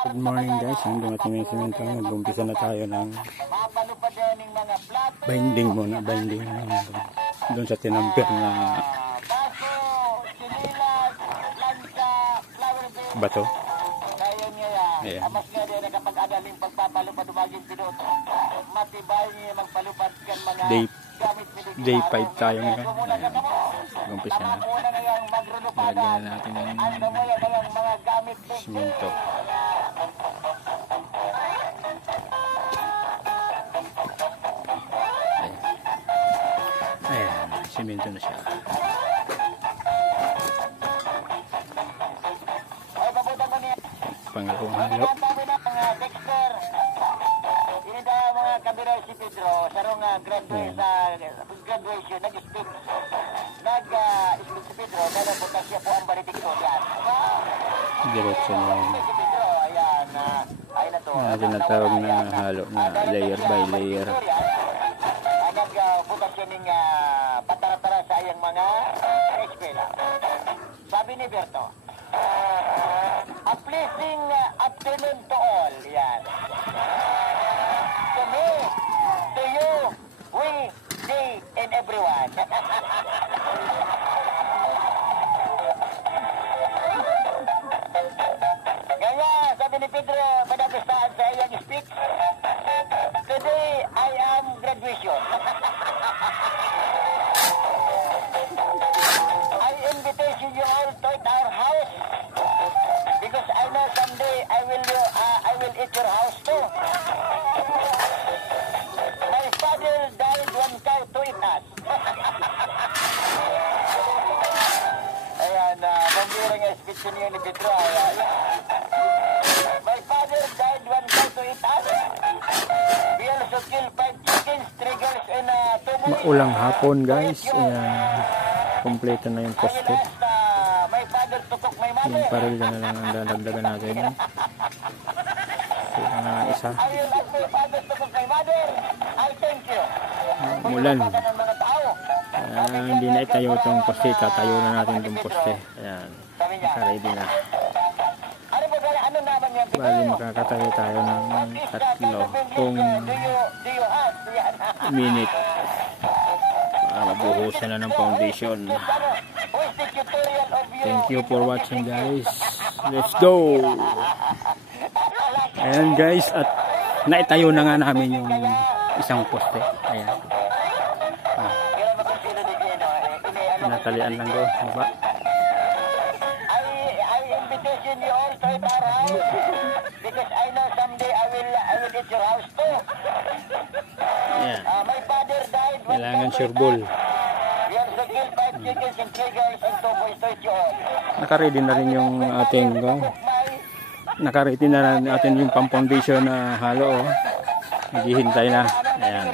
Good morning guys, ang dumating ng simento. Nag-umpisa na tayo ng binding muna, binding doon sa tinampir na bato. Ayan. Day 5 tayo ngayon. Nag-umpisa na. Lagyan na natin ng simento. Ayan, simento na siya. Pangalawang halo. Ini dah mga kabiro si Pedro sarong graduation nag-speak si Pedro dahil bukas siya po ang balitikto yan. Diretso na yan. Natin natawag na halo na layer by layer. Bukas siya ning patara-tara sa iyang mga eskwela. Sabi ni Berto, a pleasing afternoon to all. Yan. To me, to you, we, they, and everyone. Kaya, sabi ni Pedro, madagastaan sa iyang speech, today, I am graduation. I invitation you all to our house because I know someday I will eat your house too. My father died one cow to eat us. Ayan, pambirang speech niyo ni Pedro. My father died one cow to eat us. We also killed 5 chickens, 3 girls, and 2 boys. Maulang hapon guys. Ayan. Kompleto na yung poste. Yung parilya na lang ang dadagdagan natin. So, isa. Umulan. Hindi na itayo itong poste. Tatayo na natin itong poste. Ayan. Naka-ready na. Bali makakatayo tayo ng 3 minute. Mabuhusan na ng foundation. Thank you for watching guys. Let's go. Ayan guys, at naitayo na nga namin yung isang poste. Ayan. Natalian lang doon. Diba? I invitation you all to our house because I know someday I will eat your house too. Ayan. My father died. Kailangan sureball. We also killed 5 chickens and 3 girls and 2 boys to eat you all. Naka-ready na rin yung ating naka-ready na rin ating yung pang-foundation na halo. Naghihintay na. Ayan.